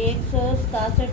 167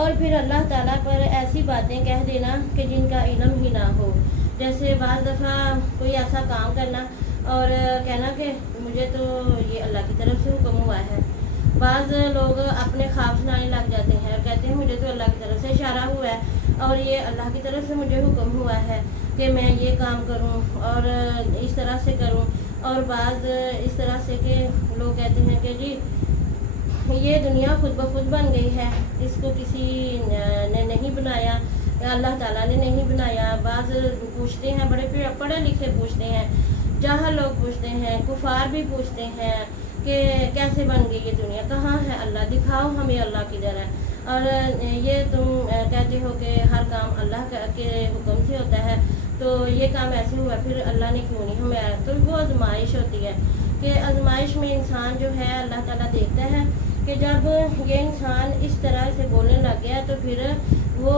اور پھر اللہ تعالیٰ پر ایسی باتیں کہہ دینا کہ جن کا علم ہی نہ ہو. جیسے بعض دفعہ کوئی ایسا کام کرنا اور کہنا کہ مجھے تو یہ اللہ کی طرف سے حکم ہوا ہے. بعض لوگ اپنے خواب سنانے لگ جاتے ہیں اور کہتے ہیں مجھے تو اللہ کی طرف سے اشارہ ہوا ہے اور یہ اللہ کی طرف سے مجھے حکم ہوا ہے کہ میں یہ کام کروں اور اس طرح سے کروں. اور بعض اس طرح سے کہ لوگ کہتے ہیں کہ جی یہ دنیا خود بخود بن گئی ہے, اس کو کسی نے نہیں بنایا, اللہ تعالیٰ نے نہیں بنایا. بعض پوچھتے ہیں, بڑے پڑھے لکھے پوچھتے ہیں, جاہل لوگ پوچھتے ہیں, کفار بھی پوچھتے ہیں کہ کیسے بن گئی یہ دنیا, کہاں ہے اللہ, دکھاؤ ہمیں اللہ کدھر ہے. اور یہ تم کہتے ہو کہ ہر کام اللہ کے حکم سے ہوتا ہے, تو یہ کام ایسے ہوا پھر اللہ نے کیوں نہیں ہمیں. تو وہ آزمائش ہوتی ہے کہ آزمائش میں انسان جو ہے اللہ تعالیٰ دیکھتا ہے کہ جب یہ انسان اس طرح سے بولنے لگ گیا تو پھر وہ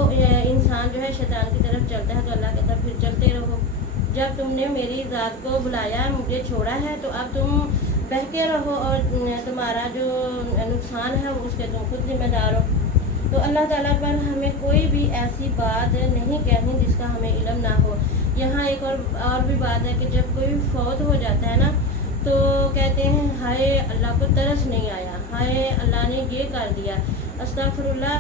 انسان جو ہے شیطان کی طرف چلتا ہے. تو اللہ کہتا ہے پھر چلتے رہو, جب تم نے میری ذات کو بلایا, مجھے چھوڑا ہے, تو اب تم بہکے رہو اور تمہارا جو نقصان ہے اس کے تم خود ذمہ دار ہو. تو اللہ تعالیٰ پر ہمیں کوئی بھی ایسی بات نہیں کہنی جس کا ہمیں علم نہ ہو. یہاں ایک اور بھی بات ہے کہ جب کوئی فوت ہو جاتا ہے نا تو کہتے ہیں ہائے اللہ کو ترس نہیں آیا, ہائے اللہ نے یہ کر دیا. استغفر اللہ,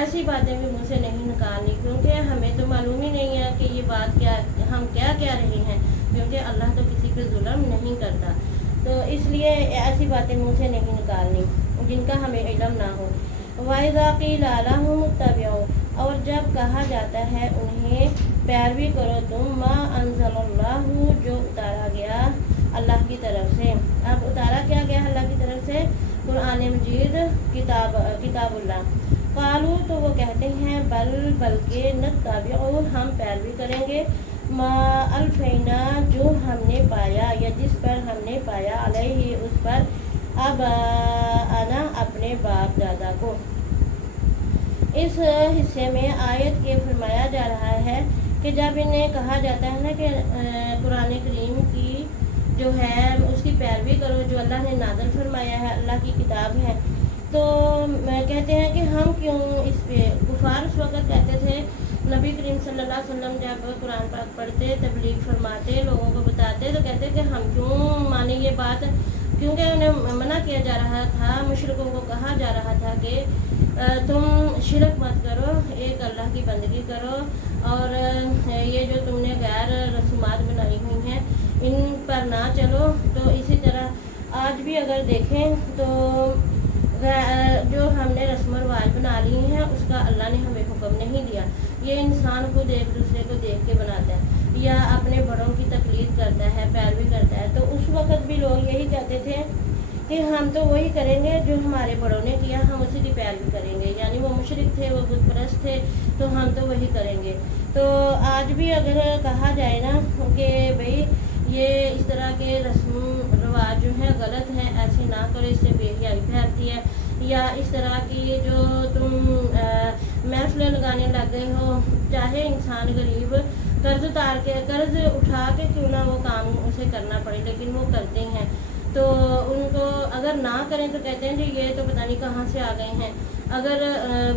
ایسی باتیں بھی منہ سے نہیں نکالنی, کیونکہ ہمیں تو معلوم ہی نہیں ہے کہ یہ بات کیا, ہم کیا رہے ہیں, کیونکہ اللہ تو کسی پہ ظلم نہیں کرتا. تو اس لیے ایسی باتیں منہ سے نہیں نکالنی جن کا ہمیں علم نہ ہو. وَإِذَا قِيلَ لَهُمُ اتَّبِعُوا, اور جب کہا جاتا ہے انہیں پیروی کرو تم, ما انزل اللہ, جو اتارا گیا اللہ کی طرف سے. اب اتارا کیا گیا اللہ کی طرف سے؟ قرآن مجید, کتاب اللہ. قالو, تو وہ کہتے ہیں بلکہ نتبعو, ہم پیروی کریں گے, ما الفینا, جو ہم نے پایا یا جس پر ہم نے پایا, علیہ اس پر, آباءنا, اپنے باپ دادا کو. اس حصے میں آیت کے فرمایا جا رہا ہے کہ جب انہیں کہا جاتا ہے نا کہ قرآن کریم کی جو ہے اس کی پیروی کرو جو اللہ نے نازل فرمایا ہے, اللہ کی کتاب ہے, تو کہتے ہیں کہ ہم کیوں اس پہ. کفار اس وقت کہتے تھے نبی کریم صلی اللہ علیہ وسلم جب قرآن پاک پڑھتے, تبلیغ فرماتے, لوگوں کو بتاتے, تو کہتے کہ ہم کیوں مانیں یہ بات, کیونکہ انہیں منع کیا جا رہا تھا, مشرکوں کو کہا جا رہا تھا کہ تم شرک مت کرو, ایک اللہ کی بندگی کرو, اور یہ جو تم نے غیر رسومات بنائی ہوئی ہیں ان پر نہ چلو. تو اسی طرح آج بھی اگر دیکھیں تو جو ہم نے رسم و رواج بنا لی ہیں اس کا اللہ نے ہمیں حکم نہیں دیا. یہ انسان خود ایک دوسرے کو دیکھ کے بناتا ہے یا اپنے بڑوں کی تقلید کرتا ہے, پیروی کرتا ہے. تو اس وقت بھی لوگ یہی کہتے تھے کہ ہم تو وہی کریں گے جو ہمارے بڑوں نے کیا, ہم اسی کی پیروی کریں گے. یعنی وہ مشرک تھے, وہ بت پرست تھے, تو ہم تو وہی کریں گے. تو آج بھی اگر کہا جائے نا کہ بھئی یہ اس طرح کے رسم رواج جو ہیں غلط ہیں, ایسے نہ کرو, اس سے بے حیائی پھیلتی ہے, یا اس طرح کی جو تم محفلیں لگانے لگ گئے ہو, چاہے انسان غریب قرض اٹھا کے کیوں نہ وہ کام اسے کرنا پڑے, لیکن وہ کرتے ہیں. تو ان کو اگر نہ کریں تو کہتے ہیں جی یہ تو پتہ نہیں کہاں سے آ گئے ہیں, اگر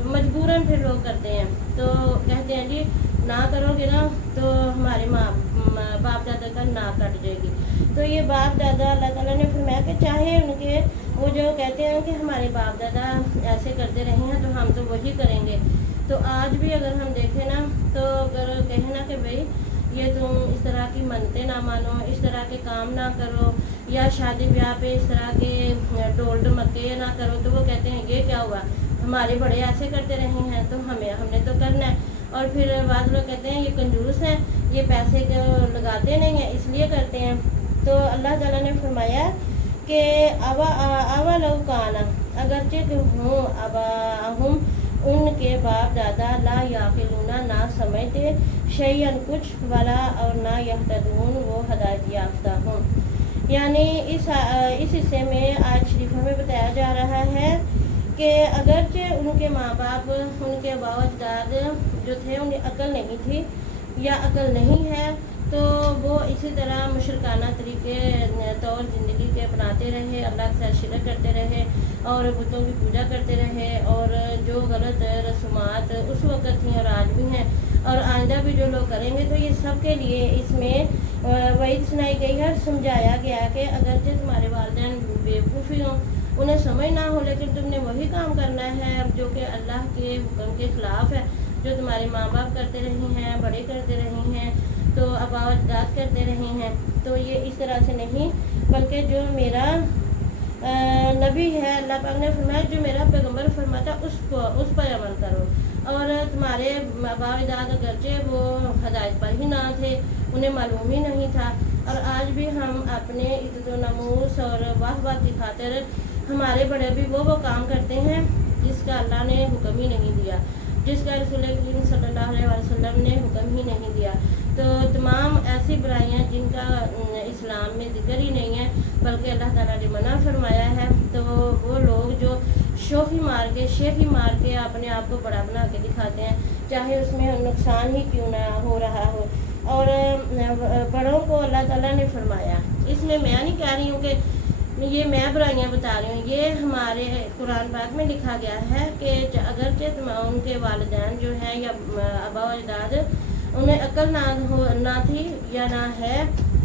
مجبوراً پھر لوگ کرتے ہیں تو کہتے ہیں جی نہ کرو گے نا تو ہمارے باپ دادا کا نا کٹ جائے گی. تو یہ باپ دادا اللہ تعالیٰ نے فرمایا کہ چاہے ان کے وہ جو کہتے ہیں کہ ہمارے باپ دادا ایسے کرتے رہے ہیں تو ہم تو وہی کریں گے. تو آج بھی اگر ہم دیکھیں نا تو اگر کہیں نا کہ بھئی یہ تم اس طرح کی منتیں نہ مانو, اس طرح کے کام نہ کرو, یا شادی بیاہ پہ اس طرح کے ڈول ڈمکے نہ کرو, تو وہ کہتے ہیں یہ کیا ہوا, ہمارے بڑے ایسے کرتے رہے ہیں تو ہم نے تو کرنا ہے. اور پھر بعض لوگ کہتے ہیں یہ کنجوس ہیں, یہ پیسے کو لگاتے نہیں ہیں اس لیے کرتے ہیں. تو اللہ تعالیٰ نے فرمایا کہ اوا لو کانا, اگرچہ کہ ہوں اباہم, ان کے باپ دادا, لا یعقلون, نہ سمجھتے, شیئن کچھ, ولا, اور نہ یہتدون, وہ ہدایت یافتہ ہوں. یعنی اس حصے میں آج شریف ہمیں بتایا جا رہا ہے کہ اگرچہ ان کے ماں باپ, ان کے آباء و اجداد جو تھے انہیں عقل نہیں تھی یا عقل نہیں ہے, تو وہ اسی طرح مشرکانہ طریقے طور زندگی کے اپناتے رہے، اللہ کے ساتھ شرک کرتے رہے اور بتوں کی پوجا کرتے رہے، اور جو غلط رسومات اس وقت تھیں اور آج بھی ہیں اور آئندہ بھی جو لوگ کریں گے، تو یہ سب کے لیے اس میں وعید سنائی گئی ہے اور سمجھایا گیا کہ اگرچہ تمہارے والدین بیوقوفی ہوں، انہیں سمجھ نہ ہو، لیکن تم نے وہی کام کرنا ہے جو کہ اللہ کے حکم کے خلاف ہے، جو تمہارے ماں باپ کرتے رہے ہیں، بڑے کرتے رہے ہیں، تو آباء و اجداد کرتے رہے ہیں، تو یہ اس طرح سے نہیں، بلکہ جو میرا نبی ہے، اللہ پاک نے فرمایا جو میرا پیغمبر فرماتا اس پر عمل کرو، اور تمہارے آباء و اجداد اگرچہ وہ ہدایت پر ہی نہ تھے، انہیں معلوم ہی نہیں تھا، اور آج بھی ہم اپنے عزت و ناموس اور واہ واہ کی خاطر ہمارے بڑے بھی وہ کام کرتے ہیں جس کا اللہ نے حکم ہی نہیں دیا، جس کا رسول کریم صلی اللہ علیہ وسلم نے حکم ہی نہیں دیا، تو تمام ایسی برائیاں جن کا اسلام میں ذکر ہی نہیں ہے بلکہ اللہ تعالیٰ نے منع فرمایا ہے، تو وہ لوگ جو شیخی مار کے اپنے آپ کو بڑا بنا کے دکھاتے ہیں، چاہے اس میں نقصان ہی کیوں نہ ہو رہا ہو، اور بڑوں کو اللہ تعالیٰ نے فرمایا، اس میں نہیں کہہ رہی ہوں کہ یہ میں برائیاں بتا رہی ہوں، یہ ہمارے قرآن پاک میں لکھا گیا ہے کہ اگرچہ ان کے والدین جو ہیں یا آباء و اجداد انہیں عقل نہ تھی یا نہ ہے،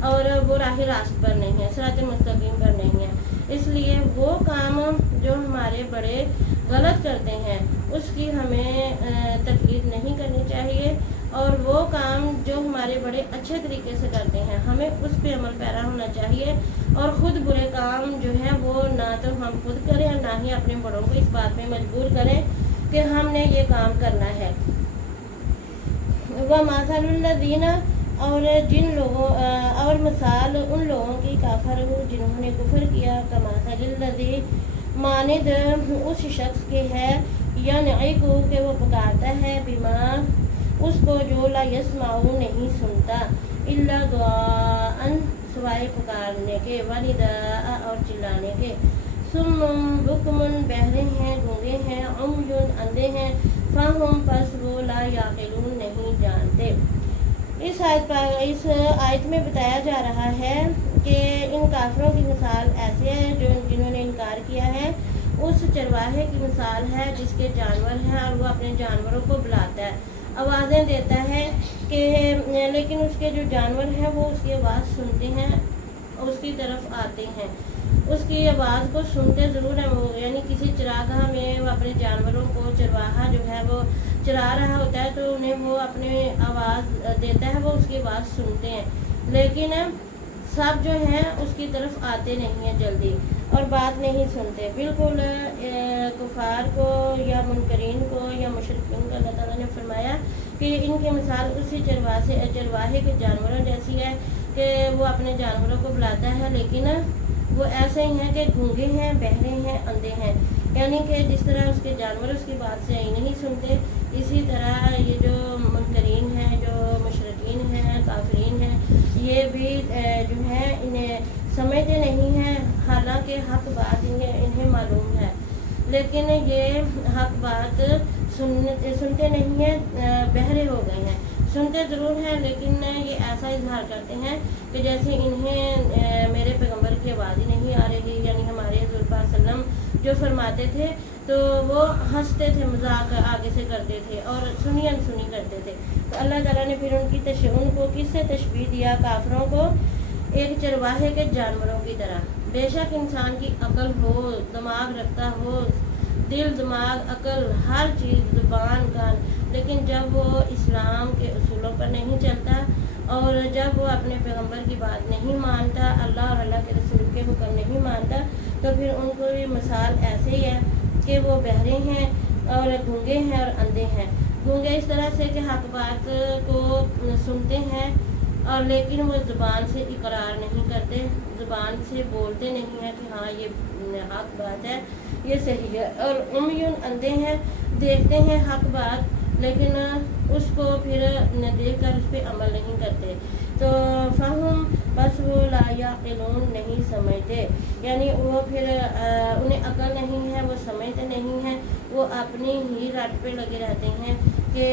اور وہ راہ راست پر نہیں ہے، صراط مستقیم پر نہیں ہے، اس لیے وہ کام جو ہمارے بڑے غلط کرتے ہیں اس کی ہمیں تقلید نہیں کرنی چاہیے، اور وہ کام جو ہمارے بڑے اچھے طریقے سے کرتے ہیں ہمیں اس پہ عمل پیرا ہونا چاہیے، اور خود برے کام جو ہے وہ نہ تو ہم خود کریں اور نہ ہی اپنے بڑوں کو اس بات میں مجبور کریں کہ ہم نے یہ کام کرنا ہے۔ وَمَثَلُ الَّذِينَ اور جن لوگوں اور مثال ان لوگوں کی کافروا جنہوں نے کفر کیا، کمثل الذی مانند اس شخص کے ہے، ینعق کہ وہ پکارتا ہے، بما اس کو جو لا یسمع نہیں سنتا، الا دعاء سوائے پکارنے کے، ونداء اور چلانے کے، صم بکم بہرے ہیں، گونگے ہیں، عمی اندھے ہیں، فہم پس وہ لا یعقلون نہیں جانتے۔ اس آیت میں بتایا جا رہا ہے کہ ان کافروں کی مثال ایسے ہے جنہوں نے انکار کیا ہے، اس چرواہے کی مثال ہے جس کے جانور ہیں اور وہ اپنے جانوروں کو بلاتا ہے، آوازیں دیتا ہے کہ لیکن اس کے جو جانور ہیں وہ اس کی آواز سنتے ہیں، اس کی طرف آتے ہیں، اس کی آواز کو سنتے ضرور ہیں وہ، یعنی کسی چراگاہ میں وہ اپنے جانوروں کو، چرواہا جو ہے وہ چرا رہا ہوتا ہے تو انہیں وہ اپنی آواز دیتا ہے، وہ اس کی آواز سنتے ہیں، لیکن سب جو ہیں اس کی طرف آتے نہیں ہیں جلدی اور بات نہیں سنتے، بالکل کفار کو یا منکرین کو یا مشرکین کو اللہ تعالیٰ نے فرمایا کہ ان کی مثال اسی چرواہے کے جانوروں جیسی ہے کہ وہ اپنے جانوروں کو بلاتا ہے، لیکن وہ ایسے ہی ہیں کہ گونگے ہیں، بہرے ہیں، اندھے ہیں، یعنی کہ جس طرح اس کے جانور اس کی بات سے نہیں سنتے، اسی طرح یہ جو منکرین ہیں، جو مشرکین ہیں، کافرین ہیں، یہ بھی جو ہے انہیں سمجھتے نہیں ہیں، حالانکہ حق بات انہیں معلوم ہے، لیکن یہ حق بات سنتے نہیں ہیں، بہرے ہو گئے ہیں، سنتے ضرور ہیں لیکن یہ ایسا اظہار کرتے ہیں کہ جیسے انہیں میرے پیغمبر کی آواز ہی نہیں آ رہی، یعنی ہمارے حضور پاک صلی اللہ علیہ وسلم جو فرماتے تھے تو وہ ہنستے تھے، مذاق آگے سے کرتے تھے اور سنی انسنی کرتے تھے، تو اللہ تعالیٰ نے پھر ان کو کس سے تشبیہ دیا، کافروں کو ایک چرواہے کے جانوروں کی طرح۔ بے شک انسان کی عقل ہو، دماغ رکھتا ہو، دل، دماغ، عقل، ہر چیز، زبان، کان، لیکن جب وہ اسلام کے اصولوں پر نہیں چلتا اور جب وہ اپنے پیغمبر کی بات نہیں مانتا، اللہ اور اللہ کے رسول کے حکم نہیں مانتا، تو پھر ان کو یہ مثال ایسے ہی ہے کہ وہ بہرے ہیں اور گونگے ہیں اور اندھے ہیں۔ گونگے اس طرح سے کہ حق بات کو سنتے ہیں اور لیکن وہ زبان سے اقرار نہیں کرتے، زبان سے بولتے نہیں ہیں کہ ہاں یہ حق بات ہے، یہ صحیح ہے، اور عمیون اندھے ہیں، دیکھتے ہیں حق بات لیکن اس کو پھر دیکھ کر اس پہ عمل نہیں کرتے، تو فہم بس وہ لا یعقلون نہیں سمجھتے، یعنی وہ پھر انہیں عقل نہیں ہے، وہ سمجھتے نہیں ہیں، وہ اپنی ہی رٹ پہ لگے رہتے ہیں کہ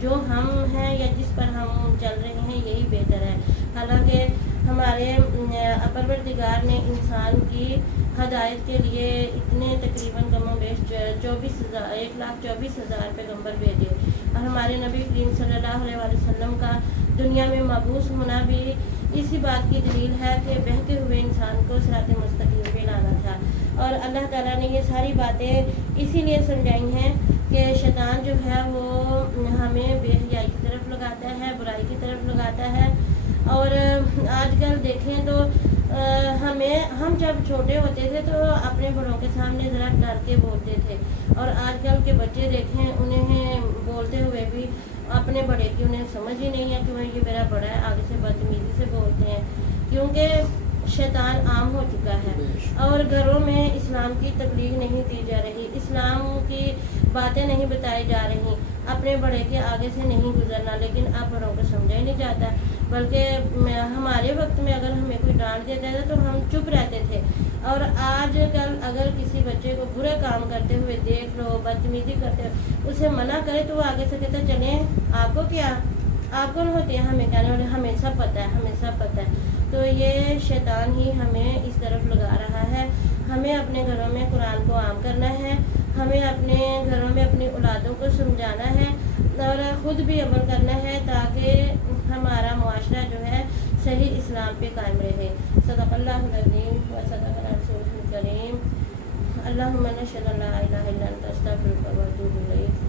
جو ہم ہیں یا جس پر ہم چل رہے ہیں ہیں یہی بہتر ہے۔ حالانکہ ہمارے پروردگار نے انسان کی ہدایت کے لیے اتنے تقریباً کم و بیش 1,24,000 پیغمبر بھیجے، اور ہمارے نبی کریم صلی اللہ علیہ وسلم کا دنیا میں مبعوث ہونا بھی اسی بات کی دلیل ہے کہ بہتے ہوئے انسان کو صراط مستقیم پہ لانا تھا۔ اور اللہ تعالیٰ نے یہ ساری باتیں اسی لیے سمجھائی ہیں کہ شیطان جو ہے وہ ہمیں بے حیائی کی طرف لگاتا ہے، برائی کی طرف لگاتا ہے۔ اور آج کل دیکھیں تو ہم جب چھوٹے ہوتے تھے تو اپنے بڑوں کے سامنے ذرا ڈر کے بولتے تھے، اور آج کل کے بچے دیکھیں انہیں بولتے ہوئے بھی اپنے بڑے کی انہیں سمجھ ہی نہیں ہے کہ وہ یہ میرا بڑا ہے، آگے سے بدتمیزی سے بولتے ہیں، کیونکہ شیطان عام ہو چکا ہے۔ اور گھروں میں اسلام کی تبلیغ نہیں دی جا رہی، اسلام کی باتیں نہیں بتائی جا رہی، اپنے بڑے کے آگے سے نہیں گزرنا، لیکن اب بڑوں کو سمجھا ہی نہیں جاتا۔ بلکہ ہمارے وقت میں اگر ہمیں کوئی ڈانٹ دیا جاتا تو ہم چپ رہتے تھے، اور آج کل اگر کسی بچے کو برے کام کرتے ہوئے دیکھ لو، بدتمیزی کرتے ہوئے اسے منع کرے تو وہ آگے سے کہتا ہے چلیں آپ کو کیا، آپ کون ہوتے ہیں ہمیں کہنے والے، ہمیں سب پتہ ہے، ہمیں سب پتہ ہے۔ تو یہ شیطان ہی ہمیں اس طرف لگا رہا ہے۔ ہمیں اپنے گھروں میں قرآن کو عام کرنا ہے، ہمیں اپنے گھروں میں اپنی اولادوں کو سمجھانا ہے اور خود بھی عمل کرنا ہے، تاکہ ہمارا معاشرہ جو ہے صحیح اسلام پہ قائم رہے۔ صدق اللہ العظیم و صدق رسول الکریم۔ اللہم نشہد ان لا الہ الا انت استغفرک و اتوب الیک۔